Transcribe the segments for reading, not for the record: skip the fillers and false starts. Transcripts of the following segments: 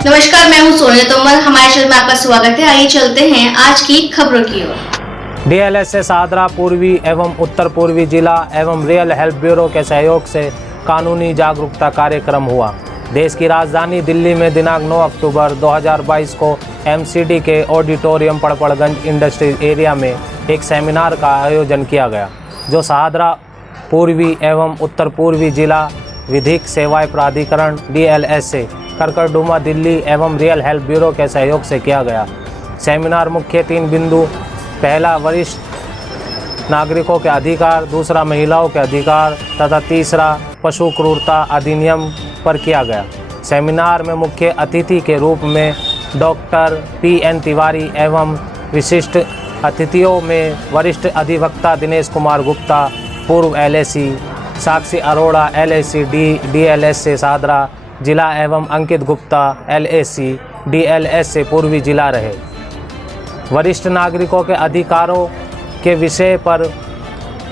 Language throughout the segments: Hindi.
नमस्कार, मैं हूं सोनिया तोमर। हमारे चैनल में आपका स्वागत है। आइए चलते हैं आज की खबरों की ओर। डीएलएसए सादरा पूर्वी एवं उत्तर पूर्वी जिला एवं रियल हेल्प ब्यूरो के सहयोग से कानूनी जागरूकता कार्यक्रम हुआ। देश की राजधानी दिल्ली में दिनांक 9 अक्टूबर 2022 को एमसीडी के ऑडिटोरियम पड़पड़गंज इंडस्ट्रियल एरिया में एक सेमिनार का आयोजन किया गया, जो सादरा पूर्वी एवं उत्तर पूर्वी जिला विधिक सेवाएं प्राधिकरण डीएलएसए करकरडुमा दिल्ली एवं रियल हेल्प ब्यूरो के सहयोग से किया गया। सेमिनार मुख्य 3 बिंदु: पहला वरिष्ठ नागरिकों के अधिकार, दूसरा महिलाओं के अधिकार तथा तीसरा पशु क्रूरता अधिनियम पर किया गया। सेमिनार में मुख्य अतिथि के रूप में डॉक्टर PN तिवारी एवं विशिष्ट अतिथियों में वरिष्ठ अधिवक्ता दिनेश कुमार गुप्ता पूर्व LAC, साक्षी अरोड़ा LAC DLSA सादरा जिला एवं अंकित गुप्ता LAC DLSA पूर्वी जिला रहे। वरिष्ठ नागरिकों के अधिकारों के विषय पर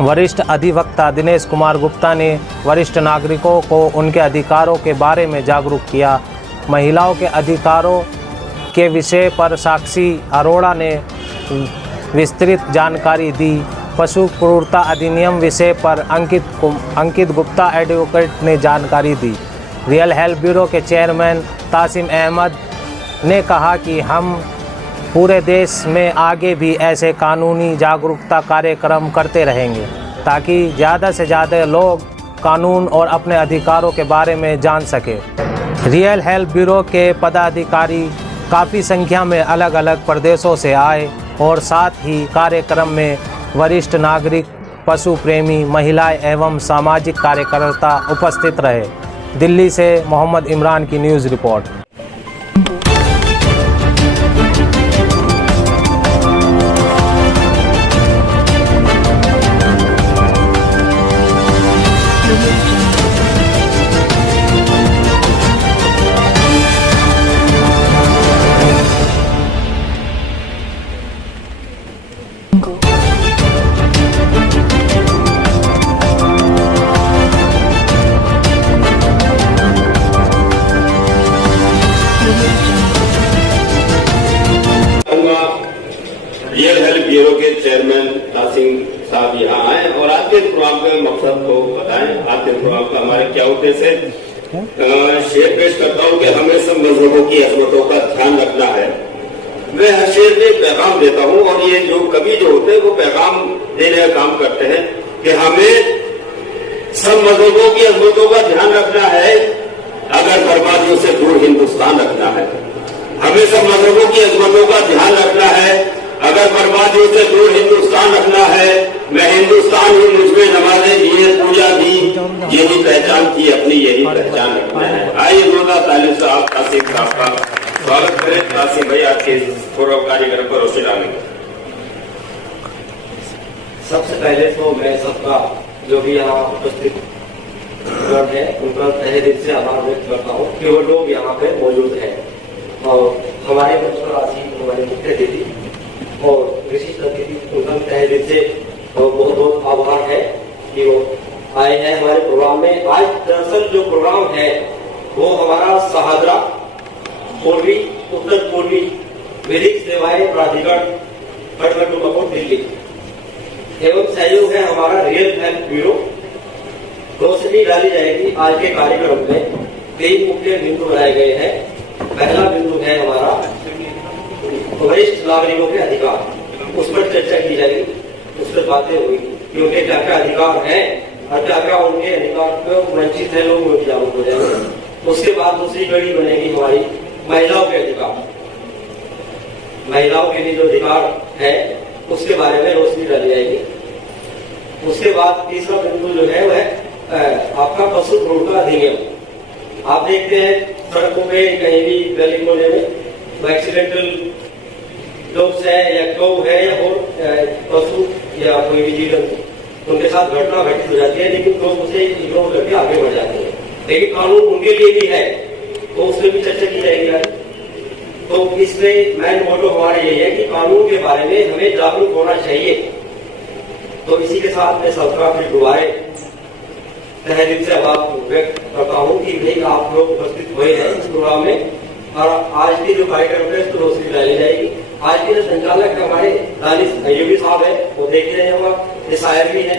वरिष्ठ अधिवक्ता दिनेश कुमार गुप्ता ने वरिष्ठ नागरिकों को उनके अधिकारों के बारे में जागरूक किया। महिलाओं के अधिकारों के विषय पर साक्षी अरोड़ा ने विस्तृत जानकारी दी। पशु क्रूरता अधिनियम विषय पर अंकित गुप्ता एडवोकेट ने जानकारी दी। रियल हेल्प ब्यूरो के चेयरमैन तासिम अहमद ने कहा कि हम पूरे देश में आगे भी ऐसे कानूनी जागरूकता कार्यक्रम करते रहेंगे, ताकि ज़्यादा से ज़्यादा लोग कानून और अपने अधिकारों के बारे में जान सके। रियल हेल्प ब्यूरो के पदाधिकारी काफ़ी संख्या में अलग अलग प्रदेशों से आए और साथ ही कार्यक्रम में वरिष्ठ नागरिक, पशु प्रेमी, महिलाएं एवं सामाजिक कार्यकर्ता उपस्थित रहे। दिल्ली से मोहम्मद इमरान की news report. Real help bureau के चेयरमैन तासिम साहब यहाँ आए और आज के प्रोग्राम के मकसद को बताएं। आज के प्रोग्राम का हमारे क्या उद्देश्य है। शेर पेश करता हूँ कि हमें सब मजहबों की अजमतों का ध्यान रखना है। मैं हर शेर में पैगाम देता हूँ और ये जो कवि जो होते हैं वो पैगाम देने का काम करते हैं कि हमें सब मजहबों की अजमतों का ध्यान रखना है अगर बर्बादियों से दूर हिंदुस्तान रखना है। हमें सब मजहबों की अजमतों का ध्यान रखना है अगर बर्बादियों से दूर हिंदुस्तान रखना है। मैं हिंदुस्तान ही मुझमें नमाज़े दिए पूजा भी यही पहचान की अपनी यही पहचान रखना है। आइए रोजा तालिब साहब तासिम साहब का स्वागत करें। तासिम भाई आपके पूर्व कार्यक्रम पर रोशनी डालेंगे। सबसे पहले तो मैं सबका जो भी यहाँ उपस्थित है उनका तहे दिल से आभार व्यक्त करता हूँ कि वो लोग यहाँ पे मौजूद हैं और हमारे हमारे मुख्य अतिथि और विशिष्ट अतिथि उनका तहे दिल से बहुत बहुत आभार है कि वो आए हैं हमारे प्रोग्राम में। आज दरअसल जो प्रोग्राम है वो हमारा सादरा पूर्वी उत्तर पूर्वी विधिक सेवाएं प्राधिकरण करकरडुमा दिल्ली एवं सहयोग है हमारा रियल हेल्प ब्यूरो। रोशनी डाली जाएगी आज के कार्यक्रम में। 3 मुख्य बिंदु बनाए गए हैं। पहला बिंदु है हमारा वरिष्ठ नागरिकों के अधिकार, उस पर चर्चा की जाएगी, उस पर बातें होगी कि उनके क्या क्या अधिकार हैं और क्या क्या उनके अधिकार को वंचित है लोग जागरूक हो जाएंगे। उसके बाद दूसरी कड़ी बनेगी हमारी महिलाओं के अधिकार। महिलाओं के लिए जो अधिकार है उसके बारे में रोशनी डाली जाएगी। उसके बाद तीसरा बिंदु जो है वह आपका पशु क्रूरता अधिनियम। आप देखते हैं सड़कों पे कहीं भी गली कोने में एक्सीडेंटल डॉग्स है या गौ है या और पशु या कोई भी जीव उनके साथ घटना घटित हो जाती है, लेकिन लोग उसे इग्नोर करके आगे बढ़ जाते हैं। लेकिन कानून उनके लिए भी है, तो उसमें भी चर्चा की जाएगी। तो इसमें मेन मोटो हमारा यही है कि कानून के बारे में हमें जागरूक होना चाहिए। तो इसी के साथ मैं सबका फिर दोबारे तहे दिल से आभार व्यक्त करता हूँ कि भाई आप लोग उपस्थित हुए हैं इस प्रोग्राम में। और आज की जो कार्यक्रम है उसको रोशनी डाली जाएगी। आज के जो संचालक हमारे दानिश अयूबी साहब है, वो देख रहे हैं, वो शायर भी है,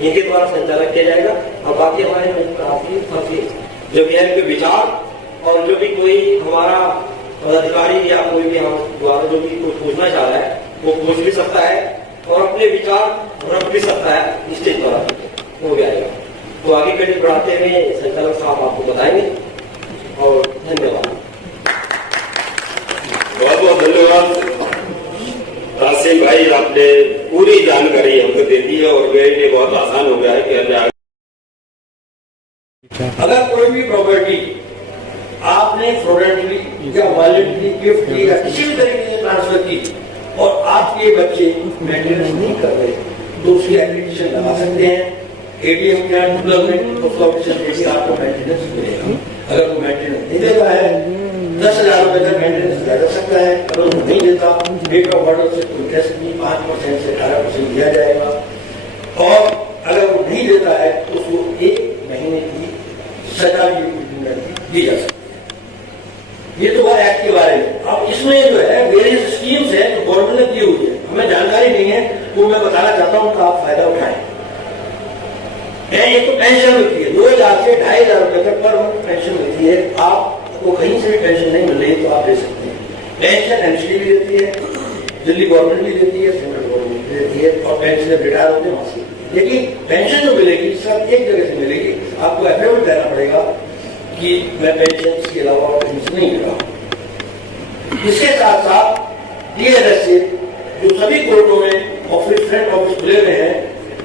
इनके द्वारा संचालक किया जाएगा। और बाकी हमारे जो भी है उनके विचार और जो भी कोई हमारा पदाधिकारी या कोई भी हम द्वारा जो भी कुछ पूछना चाह रहा है वो पूछ भी सकता है और अपने विचार रख भी सकता है स्टेज पर, हो जाएगा। तो आगे कड़ी बढ़ाते हुए संचालक साहब आपको बताएंगे और धन्यवाद। बहुत बहुत धन्यवाद राशिम भाई, आपने पूरी जानकारी हमको दे दी है और मेरे लिए बहुत आसान हो गया है कि अन्य अगर कोई भी प्रॉपर्टी आपने फ्रॉडुलेंटली या वायलेंटली गिफ्ट की या किसी भी तरीके से ट्रांसफर की और आपके बच्चे मेंटेनेंस नहीं कर रहे तो उसकी एप्लीकेशन लगा सकते हैं एटीएम के क्लब में, उसको आपको मेंटेनेंस मिलेगा। अगर वो मेंटेनेंस नहीं देता है 10,000 रुपए तक मेंटेनेंस दिया जा सकता है। अगर वो नहीं देता रेट ऑफ ऑर्डर से कोई इंटरेस्ट नहीं, 5% से 18% दिया जाएगा। और अगर वो नहीं देता है तो उसको 1 महीने की सजा दी जा सकती है। ये तो हुआ एक्ट के बारे में। अब इसमें जो है वेरियस स्कीम्स है जो गवर्नमेंट ने दी हुई है, हमें जानकारी नहीं है, वो मैं बताना चाहता हूँ तो आप फायदा उठाएं। एक तो पेंशन मिलती है 2,000 से 2,500 रुपए तक पर पेंशन मिलती है। आपको कहीं से भी पेंशन नहीं मिल रही तो आप ले सकते हैं। पेंशन एनसीडी भी देती है, दिल्ली गवर्नमेंट भी देती है, सेंट्रल गवर्नमेंट भी देती है और पेंशन रिटायर होते हैं वहां से। लेकिन पेंशन जो मिलेगी सब एक जगह से मिलेगी। आपको एफिडेविट देना पड़ेगा कि मैं पेंशन के अलावा और कहीं से नहीं मिला। इसके साथ साथ DLS से जो सभी कोर्टों में ऑफिस फ्रंट ऑफिस खुले हुए हैं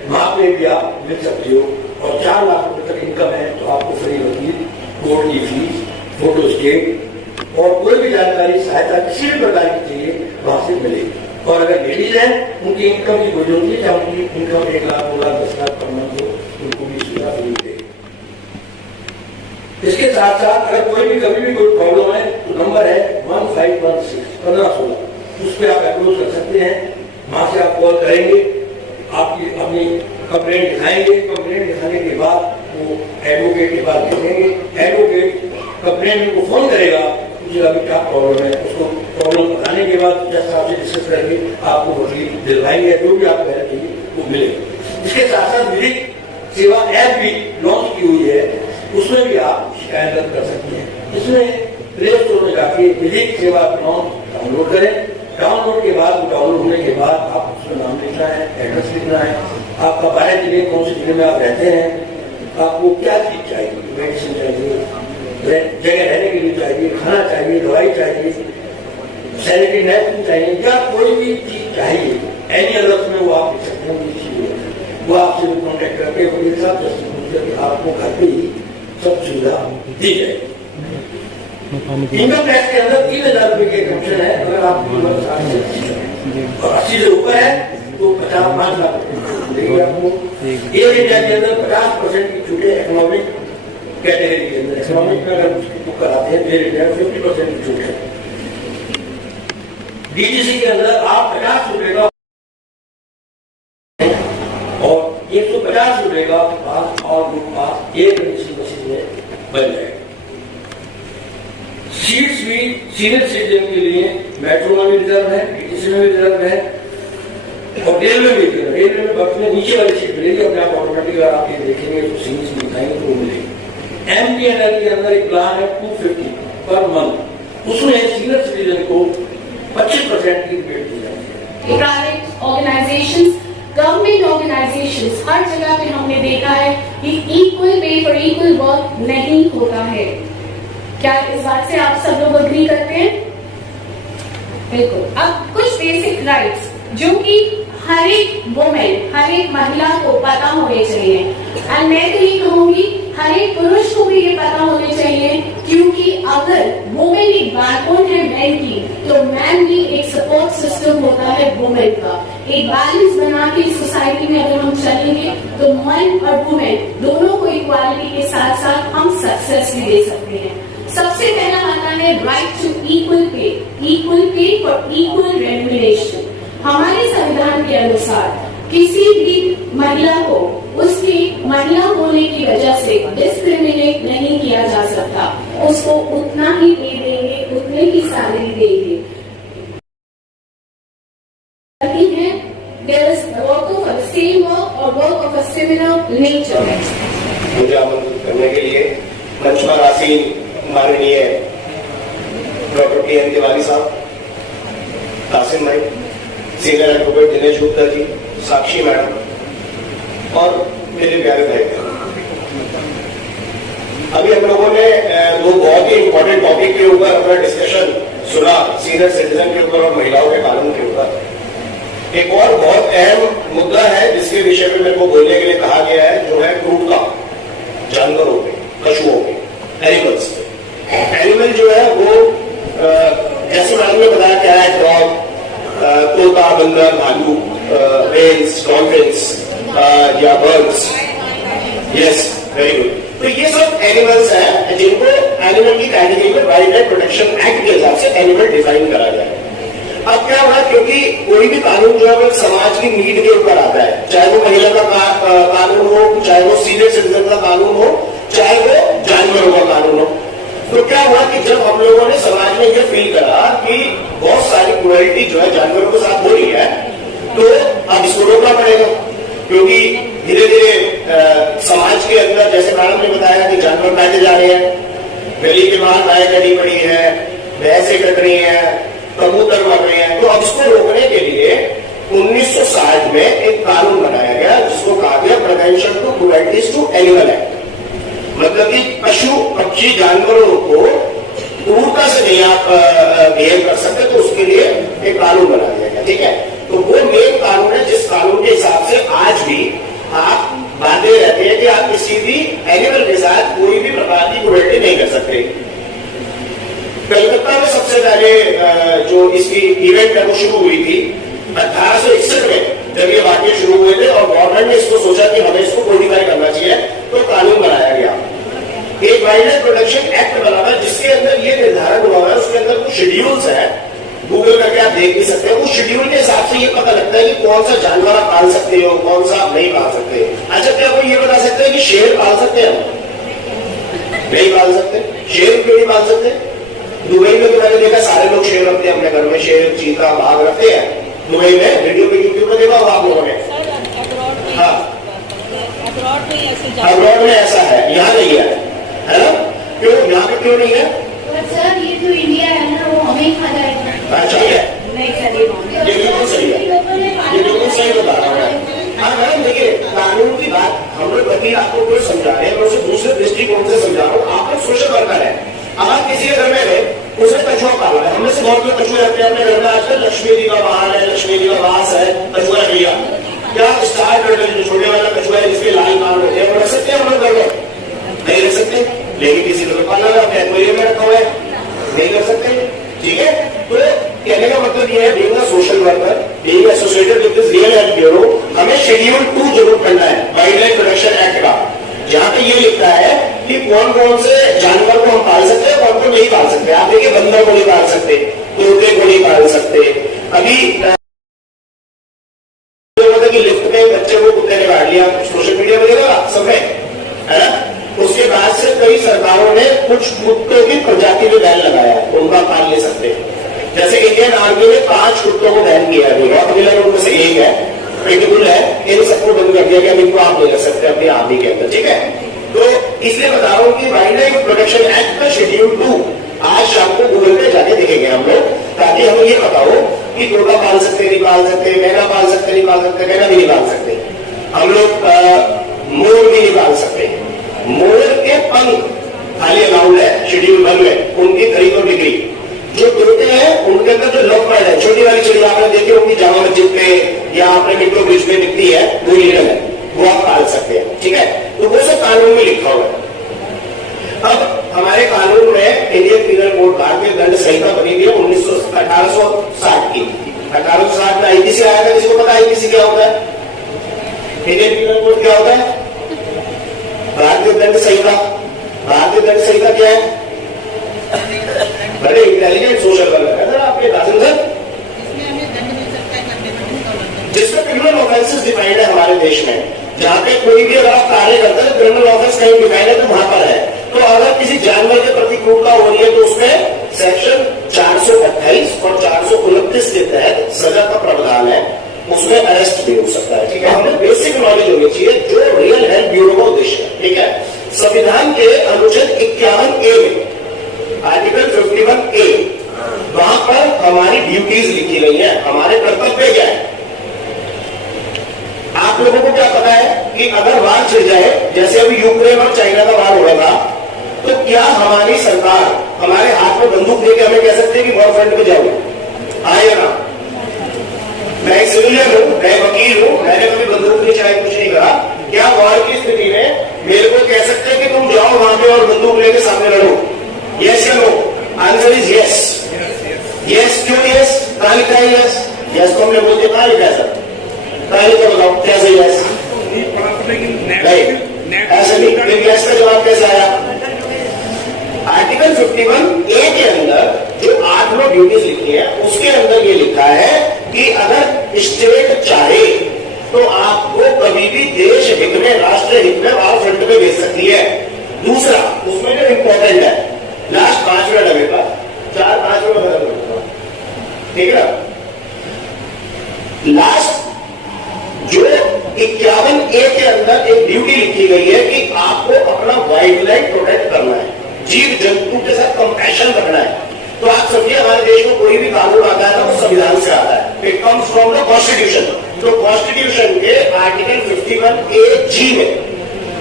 वहां पे भी आप मिल सकते हो और 4 लाख रुपए तक इनकम है तो आपको फ्री वकील, कोर्ट की फीस, फोटो स्टेट और कोई भी जानकारी सहायता किसी भी प्रकार की चाहिए वहां से मिलेगी। और अगर लेडीज है उनकी इनकम की कोई जरूरत नहीं, चाहे उनकी income 1 lakh 2 lakh 10 lakh per month हो उनको भी सुविधा मिलेगी। इसके साथ साथ अगर कोई भी कभी भी कोई प्रॉब्लम है तो नंबर है 1516 उस पर आप अप्रोच कर सकते हैं। वहां से आप कॉल करेंगे, आपकी अपनी कंप्लेंट दिखाएंगे, कंप्लेंट दिखाने के बाद वो एडवोकेट के पास भेजेंगे, एडवोकेट कंप्लेंट को फोन करेगा, पूछेगा कि क्या प्रॉब्लम है, उसको प्रॉब्लम बताने के बाद जस्ट आपसे डिस्कस करके आपको वकील दिलवाएंगे, जो भी आपको हेल्प चाहिए वो मिलेगा। इसके साथ साथ विधिक सेवा ऐप भी लॉन्च की हुई है, उसमें भी आप शिकायत दर्ज कर सकते हैं। इसमें प्ले स्टोर में जाके विधिक सेवा डाउनलोड करें। डाउनलोड के बाद डाउनलोड होने के बाद आप उसका नाम लिखना है, एड्रेस लिखना है, आपका 12 जिले कौन से जिले में आप रहते हैं, आपको क्या चीज चाहिए, मेडिसिन चाहिए, जगह रहने के लिए चाहिए, खाना चाहिए, दवाई चाहिए, सैनिटरी नैपकिन चाहिए या कोई भी चीज चाहिए एनी अदर्स में वो आप लिख सकते हैं। वो आपसे कॉन्टेक्ट करके वकील साहब जैसे आपको घर पे ही सब सुविधा दी जाएगी। इनकम टैक्स के अंदर 3,000 रुपए के एग्जम्पशन है। अगर आपकी उम्र 60 और 80 से ऊपर है तो 5 लाख देगी आपको। एयर इंडिया के अंदर 50% की छूट है। इकोनॉमिक कैटेगरी के अंदर इकोनॉमिक में अगर बुक कराते हैं एयर इंडिया 50% की छूट है। DGC के अंदर आप 50 रुपए का और 150 रुपए का पास और ग्रुप पास एक मशीन में बन जाएगा। सीट्स भी सीनियर सिटीजन के लिए मेट्रो में भी रिजर्व है, DTC में भी रिजर्व है और रेलवे में भी रिजर्व। रेलवे में बर्थ में नीचे वाली सीट मिलेगी, अपने आप ऑटोमेटिक अगर आप ये देखेंगे तो सीनियर से दिखाएंगे तो वो मिलेगी। MTNL के अंदर एक प्लान है 250 पर मंथ, उसमें सीनियर सिटीजन को 25% की रिबेट दी जाती है। प्राइवेट ऑर्गेनाइजेशंस, गवर्नमेंट ऑर्गेनाइजेशंस, हर जगह पे हमने देखा है कि equal pay for equal work नहीं होता है। क्या इस बात से आप सब लोग अग्री करते हैं? बिल्कुल। अब कुछ बेसिक राइट्स जो कि हर एक वुमेन, हर एक महिला को पता होने चाहिए, एंड मैं तो ये कहूंगी हर एक पुरुष को भी ये पता होने चाहिए, क्योंकि अगर वुमेन एक बैकबोन है मैन की, तो मैन भी एक सपोर्ट सिस्टम होता है वुमेन का। एक बैलेंस बना के सोसाइटी में अगर हम चलेंगे तो मैन और वुमेन दोनों को इक्वालिटी के साथ साथ हम सक्सेस भी दे सकते हैं। सबसे पहला आता है right to equal pay for equal remuneration. हमारे संविधान के अनुसार किसी भी महिला को उसकी महिला होने की वजह से डिस्क्रिमिनेट नहीं किया जा सकता, उसको उतना ही पे देंगे, or work of a similar nature. मुझे आमंत्रित करने के लिए मंच पर आसीन माननीय डॉक्टर T.N. तिवारी साहब, कासिम भाई, सीनियर एडवोकेट दिनेश गुप्ता जी, साक्षी मैडम और मेरे प्यारे भाई। अभी हम लोगों ने दो बहुत ही इम्पोर्टेंट टॉपिक के ऊपर अपना डिस्कशन सुना, सीनियर सिटीजन के ऊपर और महिलाओं के कानून के ऊपर। एक और बहुत अहम मुद्दा है जिसके विषय में मेरे को बोलने के लिए कहा गया है, जो है क्रूरता जानवरों पे, पशुओं पे, एनिमल्स पे। एनिमल जो है वो जैसे मैडम ने बताया, कैट, डॉग, तोता, बंदर, भालू, व्हेल्स, डॉल्फिन्स या बर्ड्स। Yes, very good. तो ये सब एनिमल्स हैं जिनको एनिमल की कैटेगरी में वाइल्ड लाइफ प्रोटेक्शन एक्ट के हिसाब से एनिमल डिफाइन करा जाए। अब क्या हुआ, क्योंकि कोई भी कानून जो है वो समाज की नीड के ऊपर आता है, चाहे वो महिला का कानून हो, चाहे वो सीनियर सिटीजन का कानून हो, चाहे वो जानवरों का कानून हो। तो क्या हुआ कि जब हम लोगों ने समाज में ये फील करा कि बहुत सारी क्रुएल्टी जो है जानवरों के साथ हो रही है, तो अब इसको रोकना पड़ेगा। क्योंकि धीरे धीरे समाज के अंदर, जैसे मैडम ने बताया कि जानवर काटे जा रहे हैं, गली के बाहर गाय कटी पड़ी है, भैंसें कट रही है, कबूतर मर रहे हैं। तो अब इसको रोकने के लिए 1960 में एक कानून बनाया गया जिसको कहा गया prevention to cruelties to animal act. मतलब कि पशु पक्षी जानवरों को क्रूरता से नहीं आप बिहेव कर सकते, तो उसके लिए एक कानून बना दिया गया। ठीक है, तो वो मेन कानून है जिस कानून के हिसाब से आज भी आप बातें रहते हैं कि आप किसी भी एनिमल के साथ कोई भी प्रकार की क्रुएल्टी नहीं कर सकते। कलकत्ता में सबसे पहले जो इसकी इवेंट है वो शुरू हुई थी 1861 में, जब ये बातें शुरू हुए थे और गवर्नमेंट ने इसको सोचा कि हमें इसको कोडिफाई करना चाहिए, तो कानून बनाया गया। एक वाइल्ड लाइफ प्रोटेक्शन एक्ट बना था जिसके अंदर ये निर्धारण हुआ है, उसके अंदर कुछ शेड्यूल्स है, गूगल करके आप देख भी सकते हैं। उस शेड्यूल के हिसाब से ये पता लगता है कि कौन सा जानवर आप पाल सकते हो, कौन सा आप नहीं पाल सकते। अच्छा, क्या कोई ये बता सकते हैं कि शेर पाल सकते हैं? नहीं पाल सकते। शेर क्यों नहीं पाल सकते? दुबई में तो मैंने देखा सारे लोग शेर रखते हैं अपने घर में, शेर, चीता, बाघ रखते हैं दुबई में। वीडियो पे यूट्यूब में देखा होगा आप लोगों ने। हाँ, अब्रॉड में ऐसा है, यहाँ नहीं है ना? क्यों यहाँ पे क्यों नहीं है? सर ये जो इंडिया है ना वो हमें ही खा जाएगा। अच्छा है, नहीं सर ये बिल्कुल सही है, ये बिल्कुल सही बता रहा है। हाँ मैडम, देखिए कानून की बात हम लोग वकील आपको कोई समझा रहे हैं, मैं उसे दूसरे दृष्टिकोण से समझा रहा हूँ। आप लोग सोशल वर्कर है, अब आप किसी के घर में गए, उसने कछुआ पाला है, हमने से बहुत लोग कछुए रखते हैं अपने घर में। आजकल लक्ष्मी जी का वाहन है, लक्ष्मी जी का वास है, कछुआ रख लिया। क्या स्टार टर्टल जो छोटे वाला कछुआ है जिसके लाल कान होते हैं, वो रख सकते हैं हम लोग घर में? नहीं रख सकते। लेकिन किसी लोग पाला हुआ है, एक्वेरियम में रखा हुआ है, नहीं कर सकते। ठीक है, तो कहने का मतलब ये है, being a social worker, being associated with this real health bureau, हमें शेड्यूल 2 जरूर करना है वाइल्ड लाइफ प्रोटेक्शन एक्ट का, जहां पे ये लिखा है कि कौन कौन से जानवर को हम पाल सकते हैं, कौन को नहीं पाल सकते। आप देखिए, बंदर को नहीं पाल सकते, तोते को नहीं पाल सकते। अभी कि लिफ्ट में बच्चे को कुत्ते ने काट लिया, सोशल मीडिया में देखा सबने, है ना? उसके बाद से कई सरकारों ने कुछ कुत्तों की प्रजाति में बैन लगाया है, उनका पाल ले सकते हैं। जैसे इंडियन आर्मी ने 5 कुत्तों को बैन किया है, रॉटविलर उनमें से एक है, पिटबुल है, इन सबको बंद कर दिया गया, इनको आप ले सकते हैं अपनी आर्मी के अंदर। ठीक है, तो इसलिए बता रहा हूं कि वाइल्ड लाइफ प्रोटेक्शन एक्ट का शेड्यूल 2 आज शाम को गूगल पे जाके देखेंगे हम लोग, ताकि हमें ये पता हो कि तोता पाल सकते नहीं पाल सकते, मैना पाल सकते नहीं पाल सकते, मैना भी नहीं पाल सकते हम लोग, मोर भी नहीं पाल सकते। मोर के पंख खाली अलाउड है शेड्यूल 1 में, उनकी खरीद और बिक्री। जो तोते हैं उनके अंदर जो लव बर्ड है, छोटी वाली चिड़िया आपने देखी होगी जामा मस्जिद पे या आपने मेट्रो ब्रिज पे दिखती है, वो लीगल है, वो आप पाल सकते हैं। ठीक है, तो वो सब कानून में लिखा हुआ है। अब हमारे कानून में इंडियन पीनल कोड, भारतीय दंड संहिता बनी हुई है 1860 की। 1860 में आईपीसी आया था, किसी को पता आईपीसी क्या होता है? इंडियन पीनल कोड क्या होता है? भारतीय दंड संहिता। भारतीय दंड संहिता क्या है? बड़े इंटेलिजेंट सोशल वर्कर है सर आपके कासिम सर, जिसमें क्रिमिनल ऑफेंसेस डिफाइंड है हमारे देश में। जहां पे कोई भी अगर आप कार्य करते हैं, क्रिमिनल ऑफेंस कहीं डिफाइंड है तो वहां पर है। तो अगर किसी जानवर के प्रति क्रूरता हो रही है तो उसमें सेक्शन 428 और 429 के तहत सजा का प्रावधान है, उसमें अरेस्ट भी हो सकता है। ठीक है, हमें बेसिक नॉलेज नॉलेज होनी चाहिए जो रियल हेल्थ ब्यूरो का उद्देश्य है। ठीक है, संविधान के अनुच्छेद 51A में आर्टिकल 51A वहां पर हमारी ड्यूटीज लिखी गई है, हमारे कर्तव्य क्या है। आप लोगों को क्या पता है कि अगर वार छिड़ जाए, जैसे अभी यूक्रेन और चाइना का वार हो रहा था, तो क्या हमारी सरकार हमारे हाथ में बंदूक लेके हमें कह सकते हैं कि वॉर फ्रंट पे जाओ? आए ना? मैं एक सिविलियन हूं, मैं वकील हूं, मैंने कभी बंदूक नहीं चलाई, कुछ नहीं करा। क्या वॉर की स्थिति में मेरे को कह सकते हैं कि तुम जाओ वहां पे और बंदूक लेके सामने लड़ो? यस या no? Answer is yes. Yes क्यों यस? कहां लिखा है यस? यस तो हमने बोलते कहां लिखा है सर? कहां लिखा बताओ कैसे यस? नहीं ऐसे नहीं, फिर यस का जवाब कैसे आया? आर्टिकल 51A के अंदर जो 8 लो ड्यूटीज लिखी है उसके अंदर ये लिखा है कि अगर स्टेट चाहे तो आपको कभी भी देश हित में, राष्ट्र हित में वॉर फ्रंट पे भेज सकती है। दूसरा उसमें जो इंपॉर्टेंट है, लास्ट 5 मिनट है मेरे पास, 4-5 मिनट खत्म, ठीक है। लास्ट जो 51A के अंदर एक ड्यूटी लिखी गई है कि आपको अपना वाइल्ड लाइफ प्रोटेक्ट करना है, जीव जंतु के साथ कंपैशन रखना है। तो आप समझिए हमारे देश में कोई भी कानून आता है ना वो संविधान से आता है, it comes from the constitution. तो कॉन्स्टिट्यूशन के आर्टिकल 51A(G) में,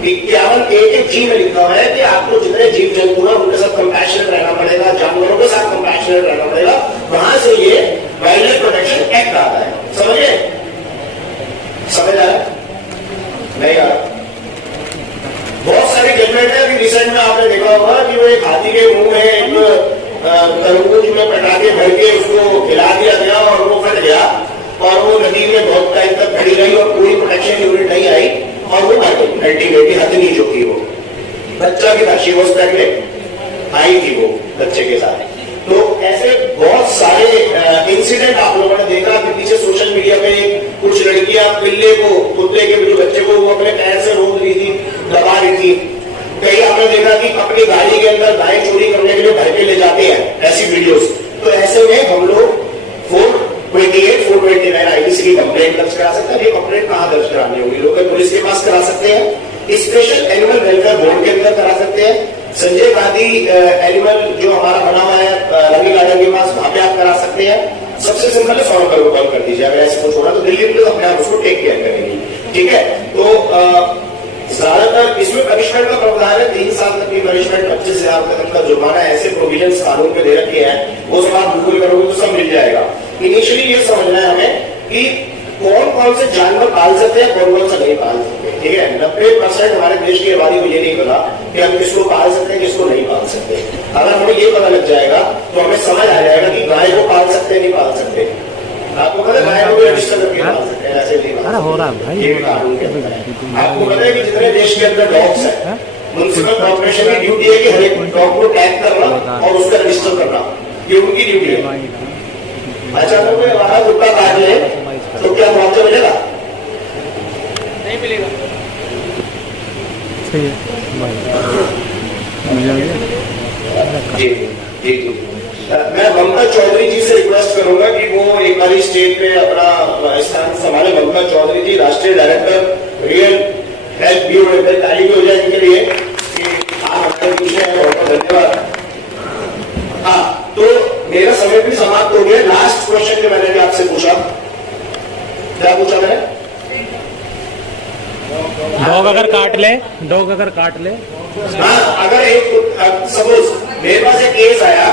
51A के G में लिखा हुआ है कि आपको जितने जीव जंतु हैं उनके साथ कंपैशनेट रहना पड़ेगा, जानवरों के साथ कंपैशनेट रहना पड़ेगा। वहां से ये वाइल्ड लाइफ प्रोटेक्शन एक्ट आता है। समझिए, समझ आ रहा है? नहीं आ रहा? बहुत सारी जजमेंट है। अभी रिसेंट में आपने देखा होगा कि वो एक हाथी के मुंह में एक तरबूज में पटाखे भर के उसको खिला दिया गया और वो फट गया और वो नदी में बहुत टाइम तक खड़ी रही और कोई प्रोटेक्शन यूनिट नहीं आई और वो मर गई। अल्टीमेटली हथनी जो थी वो बच्चा भी था, शी वाज प्रेग्नेंट, आई थी वो बच्चे के साथ। तो ऐसे बहुत सारे इंसिडेंट आप लोगों ने देखा कि पीछे सोशल मीडिया पे कुछ लड़कियां पिल्ले को, कुत्ते के जो बच्चे को वो अपने पैर से रोक रही थी, दबा रही थी। कई आपने देखा कि अपनी गाड़ी के अंदर गाय चोरी करने के लिए भर के ले जाते हैं, ऐसी वीडियोस। तो ऐसे में हम लोग 428, 429 IPC की कंप्लेंट दर्ज करा सकते हैं। ये कंप्लेंट कहां दर्ज करानी होगी? लोकल पुलिस के पास करा सकते हैं, स्पेशल एनिमल वेलफेयर बोर्ड के अंदर करा सकते हैं, संजय गांधी एनिमल जो हमारा बना हुआ है रवि गार्डन के पास, वहां पे आप करा सकते हैं। सबसे सिंपल है 100 रुपए को कॉल कर दीजिए। अगर ऐसे कुछ होना तो दिल्ली पुलिस अपने आप उसको टेक केयर करेगी। ठीक है, तो ज्यादातर इसमें पनिशमेंट का प्रावधान है, 3 साल तक की पनिशमेंट, 25,000 तक का जुर्माना, ऐसे प्रोविजन कानून पे दे रखे हैं। वो सब आप बिल्कुल करोगे तो सब मिल जाएगा। इनिशियली ये समझना है हमें कि कौन कौन से जानवर पाल सकते हैं, कौन कौन से नहीं पाल सकते। ठीक है, 90% हमारे देश की आबादी को ये नहीं पता कि हम किसको पाल सकते हैं, किसको नहीं पाल सकते। अगर हमें ये पता लग जाएगा तो हमें समझ आ जाएगा कि गाय को पाल सकते नहीं पाल सकते। आपको पता है गाय को भी रजिस्टर करके पाल सकते हैं, ऐसे नहीं पाल हो रहा है भाई, ये कानून के अंदर है। आपको पता है कि जितने देश के अंदर डॉग्स है, म्युनिसिपल कॉर्पोरेशन की ड्यूटी है कि हर एक डॉग को टैग करना और उसका रजिस्टर करना, ये उनकी ड्यूटी है। अच्छा, तो कोई हमारा कुत्ता काट ले तो क्या मुआवजा मिलेगा? नहीं मिलेगा। जी जी जी। मैं ममता चौधरी जी से रिक्वेस्ट करूंगा कि वो एक बार स्टेज पे अपना स्थान संभाले। ममता चौधरी जी, राष्ट्रीय डायरेक्टर रियल हेल्थ ब्यूरो, तारीफ हो जाए इनके लिए कि आप हमारे पीछे हैं। बहुत बहुत धन्यवाद। हाँ, तो मेरा समय भी समाप्त हो गया। लास्ट क्वेश्चन जो मैंने भी आपसे पूछा, क्या पूछा मैंने? डॉग अगर काट ले, डॉग अगर काट ले, हाँ, अगर एक सपोज मेरे पास एक केस आया,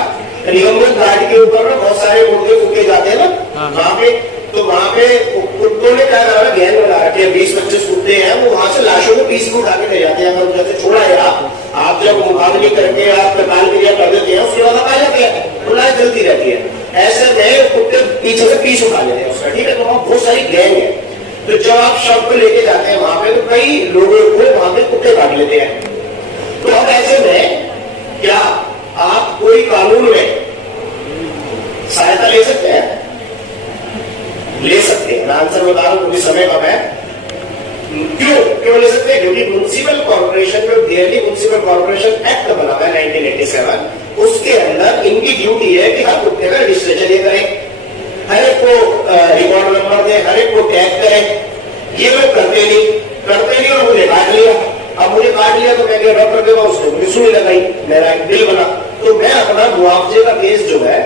निगमबोध घाट के ऊपर बहुत सारे मुर्गे फूके जाते हैं ना वहां पे, तो वहां पे कुत्तों ने क्या करा, गैंग बना रखी है, 20-25 कुत्ते हैं, वो वहां से लाशों को पीस में उठा के ले जाते हैं। अगर जैसे छोड़ा है आप जब मुकाबले करके आप कताल क्रिया कर देते हैं, उसके बाद आप आ जाते हैं, तो लाश जलती रहती है। ऐसे में कुत्ते पीछे से पीस उठा लेते हैं उसका। ठीक है, तो वहां बहुत सारी गैंग है। तो जब आप शव को लेके जाते हैं वहां पे, तो कई लोगों को वहां पे कुत्ते काट लेते हैं। तो अब ऐसे में क्या आप कोई कानून में सहायता ले सकते हैं? ले सकते हैं। आंसर बता रहा हूं क्योंकि समय कम है। क्यों ले सकते हैं? क्योंकि म्युनिसिपल कॉर्पोरेशन जो दिल्ली म्युनिसिपल कॉर्पोरेशन एक्ट बना हुआ है 1987, उसके अंदर इनकी ड्यूटी है कि हर कुत्ते का रजिस्ट्रेशन ये करें, हर एक को रिकॉर्ड नंबर दें, हर एक को टैग करें। ये लोग करते नहीं। लिया तो मैं गया डॉक्टर के पास, उसने मुझे सुई लगाई, मेरा एक बिल बना, तो मैं अपना मुआवजे का केस जो है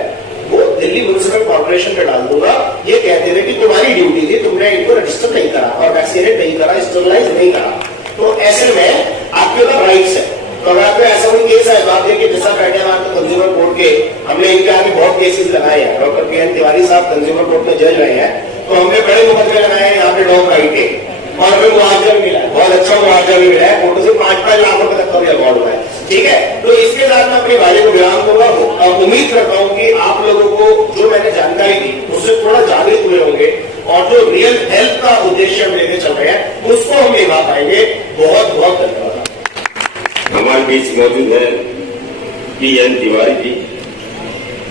वो दिल्ली म्युनिसिपल कॉर्पोरेशन पे डाल दूंगा, ये कहते हुए कि तुम्हारी ड्यूटी थी, तुमने इनको रजिस्टर नहीं करा और वैक्सीनेट नहीं करा, स्टरलाइज नहीं करा। तो ऐसे में आपके ऊपर राइट्स है। तो अगर आपको ऐसा कोई केस है, बात देखिए जैसा बैठे हैं कंज्यूमर कोर्ट के, हमने इनके आगे बहुत केसेस लगाए हैं, डॉक्टर PN तिवारी साहब कंज्यूमर कोर्ट में जज रहे हैं, तो हमने बड़े मुकदमे लगाए हैं यहाँ पे डॉग राइट के, और हमें मुआवजा भी मिला है, बहुत अच्छा मुआवजा भी मिला है, फोटो से 5-5 लाख रुपए तक का भी अवार्ड हुआ है। ठीक है, तो इसके साथ मैं अपने भाई को विराम दूंगा और उम्मीद करता हूं कि आप लोगों को जो मैंने जानकारी दी उससे थोड़ा जागृत हुए होंगे और जो रियल हेल्थ का उद्देश्य हम लेके चल रहे हैं उसको हम निभा पाएंगे। बहुत बहुत धन्यवाद। हमारे बीच मौजूद है PN तिवारी जी,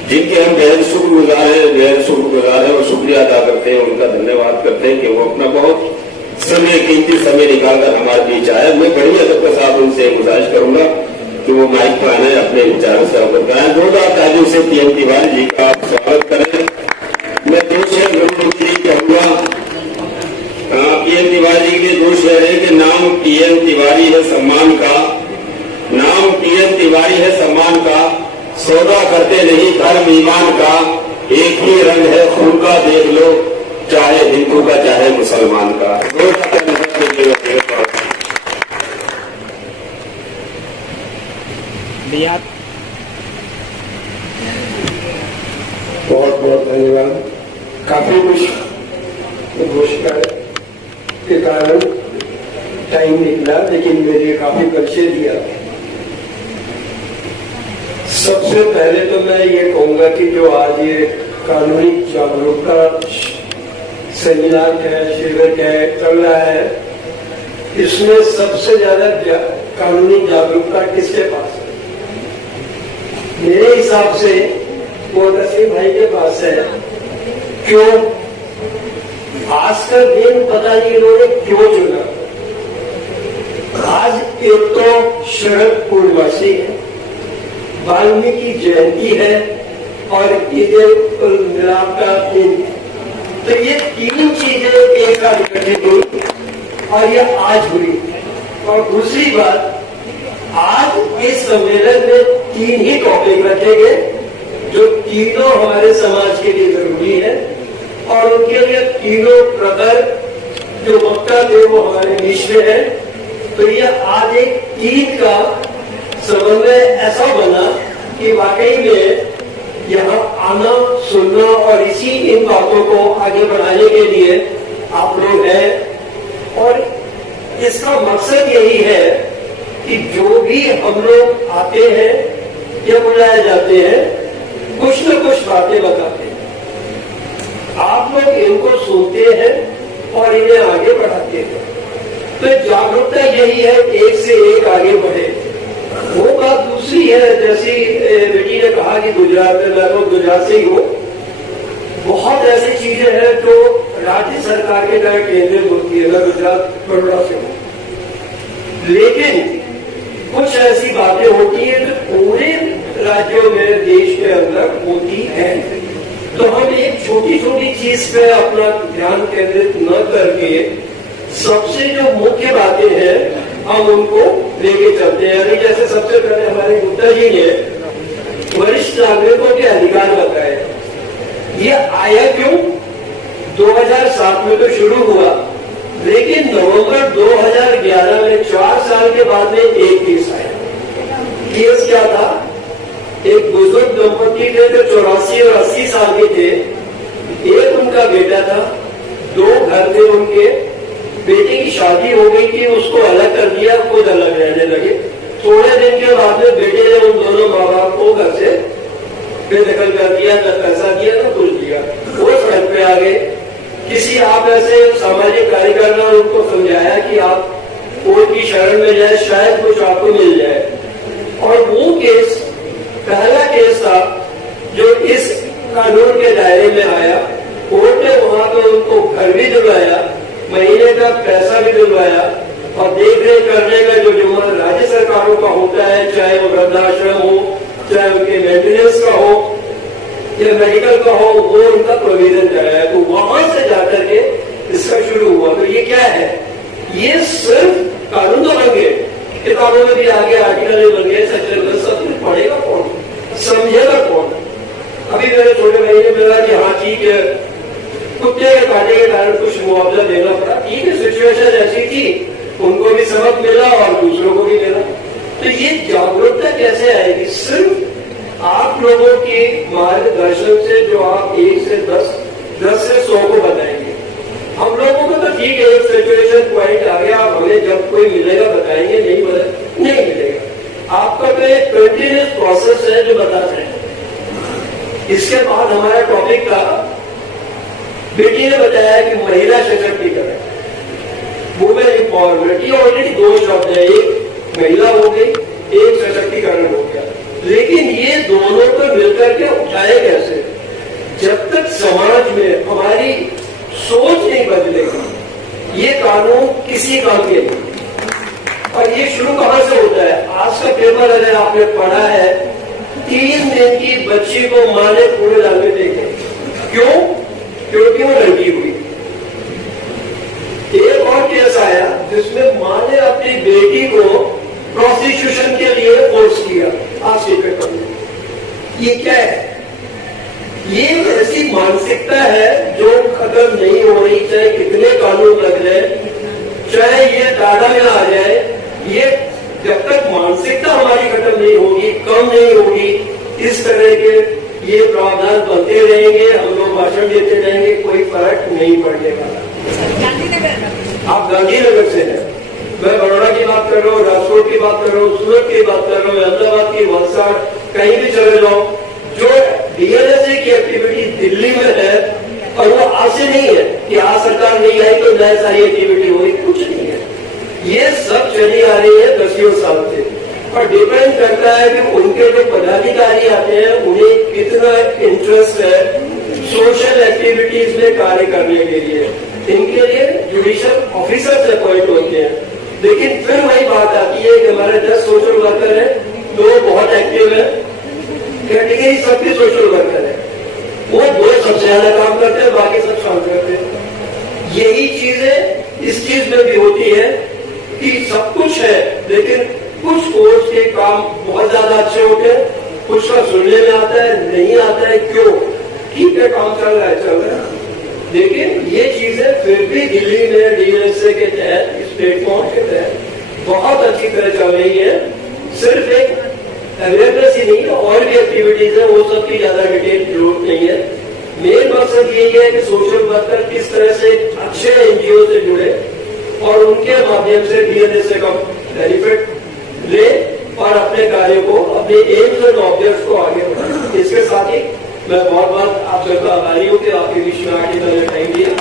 जिनके हम बेहद शुक्रगुजार हैं और शुक्रिया अदा करते हैं, उनका धन्यवाद करते हैं कि वो अपना बहुत कीमती समय निकालकर हमारे बीच आए। मैं बड़ी अदब के साथ उनसे गुजारिश करूंगा कि वो माइक पर आने अपने विचारों से अवगत कराएं। जोरदार तालियों से PN तिवारी जी का स्वागत करें। मैं 2 शेर कहूंगा PN तिवारी जी के 2 शेर है कि नाम PN तिवारी है सम्मान का, नाम PN तिवारी है सम्मान का, सौदा करते नहीं धर्म ईमान का, एक ही रंग है खून का देख लो, चाहे हिंदू का चाहे मुसलमान का। बहुत बहुत धन्यवाद। काफी कुछ घोषणा के कारण टाइम निकला, लेकिन मेरे लिए काफी परिचय दिया। सबसे पहले तो मैं ये कहूंगा कि जो आज ये कानूनी जागरूकता सेमिनार है, शिविर है, चल रहा है, इसमें सबसे ज्यादा कानूनी जागरूकता किसके पास है? मेरे हिसाब से वो नसीम भाई के पास है। क्यों? आज का दिन पता नहीं इन्होंने क्यों चुना। आज एक तो शरद पूर्णिमासी है, वाल्मीकि जयंती है और ईद उल मिलाद का दिन, तो ये 3 चीजें एक साथ इकट्ठी हुई और ये आज हुई। और दूसरी बात, आज इस सम्मेलन में 3 ही टॉपिक रखे गए जो तीनों हमारे समाज के लिए जरूरी है और उनके लिए तीनों प्रकार जो वक्ता थे वो हमारे बीच में है। तो ये आज एक 3 का समन्वय ऐसा बना कि वाकई में यहाँ आना, सुनना और इसी इन बातों को आगे बढ़ाने के लिए आप लोग हैं। और इसका मकसद यही है कि जो भी हम लोग आते हैं या बुलाए जाते हैं, कुछ न कुछ बातें बताते हैं, आप लोग इनको सुनते हैं और इन्हें आगे बढ़ाते हैं। तो जागरूकता यही है, एक से एक आगे बढ़े। वो बात दूसरी है, जैसी बेटी ने कहा कि गुजरात में, मैं तो गुजरात से ही हूँ, बहुत ऐसी चीजें हैं जो राज्य सरकार के तहत केंद्रित होती है। मैं गुजरात बड़ौदा से हूँ, लेकिन कुछ ऐसी बातें होती है जो पूरे राज्यों में, देश के अंदर होती है। तो हम एक छोटी छोटी चीज पे अपना ध्यान केंद्रित न करके सबसे जो मुख्य बातें हैं हम उनको लेके चलते हैं। यानी जैसे सबसे पहले हमारे गुप्ता जी ने वरिष्ठ नागरिकों के अधिकार बताए। ये आया क्यों? 2007 में तो शुरू हुआ, लेकिन नवंबर 2011 में 4 साल के बाद में एक केस आया। केस क्या था? एक बुजुर्ग दंपति थे जो 84 और 80 साल के थे। एक उनका बेटा था, 2 घर थे उनके। बेटे की शादी हो गई थी, उसको अलग कर दिया, खुद अलग रहने लगे। थोड़े दिन के बाद में बेटे ने उन दोनों माँ बाप को घर से बेदखल कर दिया, न पैसा दिया न कुछ दिया। वो सड़क पे आ गए। किसी आप ऐसे सामाजिक कार्यकर्ता ने उनको समझाया कि आप कोर्ट की शरण में जाए, शायद कुछ आपको मिल जाए। और वो केस पहला केस था जो इस कानून के दायरे में आया। कोर्ट ने वहां पर उनको घर भी दिलवाया, महीने का पैसा भी दिलवाया और देख रेख करने का जो जुम्मा राज्य सरकारों का होता है, चाहे वो वृद्धाश्रम हो, चाहे उनके मेंटेनेंस का हो या मेडिकल का हो, वो उनका प्रोविजन कराया। तो वहां से जाकर के इसका शुरू हुआ। तो ये क्या है? ये सिर्फ कानून तो बन गए, किताबों में भी आगे आर्टिकल बन गए, सेक्शन सब कुछ पढ़ेगा कौन, समझेगा कौन। अभी मेरे छोटे भाई ने बोला कि हाँ ठीक है, कुत्ते के काटे के कारण कुछ मुआवजा देना पड़ा, ठीक है, सिचुएशन ऐसी थी, उनको भी सबक मिला और दूसरों को भी मिला। तो ये जागरूकता कैसे आएगी? सिर्फ आप लोगों के मार्गदर्शन से, जो आप 1 से 10 से 100 को बताएंगे। हम लोगों को तो ठीक है, एक सिचुएशन पॉइंट आ गया, हमें जब कोई मिलेगा बताएंगे, नहीं मिलेगा। आपका तो एक कंटिन्यूस प्रोसेस है जो बताते हैं। इसके बाद हमारा टॉपिक था, बेटी ने बताया कि महिला सशक्तिकरण, वुमेन एम्पावरमेंट। ये ऑलरेडी 2 शब्द है, एक महिला हो गई, एक सशक्तिकरण हो गया, लेकिन ये दोनों को मिलकर के उठाए कैसे? जब तक समाज में हमारी सोच नहीं बदलेगी, ये कानून किसी काम के नहीं। और ये शुरू कहां से होता है? आज का पेपर अगर आपने पढ़ा है, 3 दिन की बच्ची को मां ने पूरे डाल में देखे। क्यों? क्योंकि वो लड़की हुई। एक और केस आया जिसमें मां ने अपनी बेटी को प्रोसिक्यूशन के लिए फोर्स किया। आज के पेपर में ये क्या है? ये ऐसी मानसिकता है जो खत्म नहीं हो रही, चाहे कितने कानून लग रहे, चाहे ये दादा में आ जाए, ये जब तक मानसिकता हमारी खत्म नहीं होगी, कम नहीं होगी, इस तरह के ये प्रावधान बनते रहेंगे, हम लोग भाषण देते रहेंगे, कोई फर्क नहीं पड़ेगा। आप गांधीनगर से हैं, मैं बड़ौदा की बात कर रहा हूँ, राजकोट की बात कर रहा हूँ, सूरत की बात कर रहा हूँ, अहमदाबाद की, वलसाड़, कहीं भी चले जाओ, जो डीएलएसए की एक्टिविटी दिल्ली में है, और वो आज से नहीं है कि आज सरकार नहीं आई तो नई सारी एक्टिविटी हो रही, कुछ नहीं है। ये सब चली आ रही है 10 साल से, और डिपेंड करता है कि उनके जो पदाधिकारी आते हैं उन्हें कितना इंटरेस्ट है सोशल एक्टिविटीज में कार्य करने के लिए। इनके लिए जुडिशियल ऑफिसर्स अपॉइंट होते हैं, लेकिन फिर वही बात आती है कि हमारे 10 सोशल वर्कर है, 2 बहुत एक्टिव है, कैटेगरी सबके सोशल वर्कर है, वो 2 सबसे ज्यादा काम करते हैं, बाकी सब शांत करते हैं। यही चीजें इस चीज में भी होती है कि सब कुछ है, लेकिन कुछ कोर्स के काम बहुत ज्यादा अच्छे होते हैं, कुछ का सुनने में आता है, नहीं आता है। क्यों? ठीक है, काम चल रहा है, लेकिन ये चीजें फिर भी दिल्ली में डीएलएसए के तहत, इस प्लेटफॉर्म के तहत बहुत अच्छी तरह चल रही है। सिर्फ एक अवेयरनेस ही नहीं, और भी एक्टिविटीज है, वो सब की ज्यादा डिटेल जरूरत नहीं है। मेन मकसद यही है कि सोशल वर्कर किस तरह से अच्छे एनजीओ से जुड़े और उनके माध्यम से डीएलएसए का बेनिफिट ले और अपने कार्य को, अपने एम्स एंड ऑब्जेक्ट्स को आगे बढ़ाए। इसके साथ ही मैं बहुत आप सबका आभारी हूँ कि आपके बीच में आके मैंने टाइम दिया।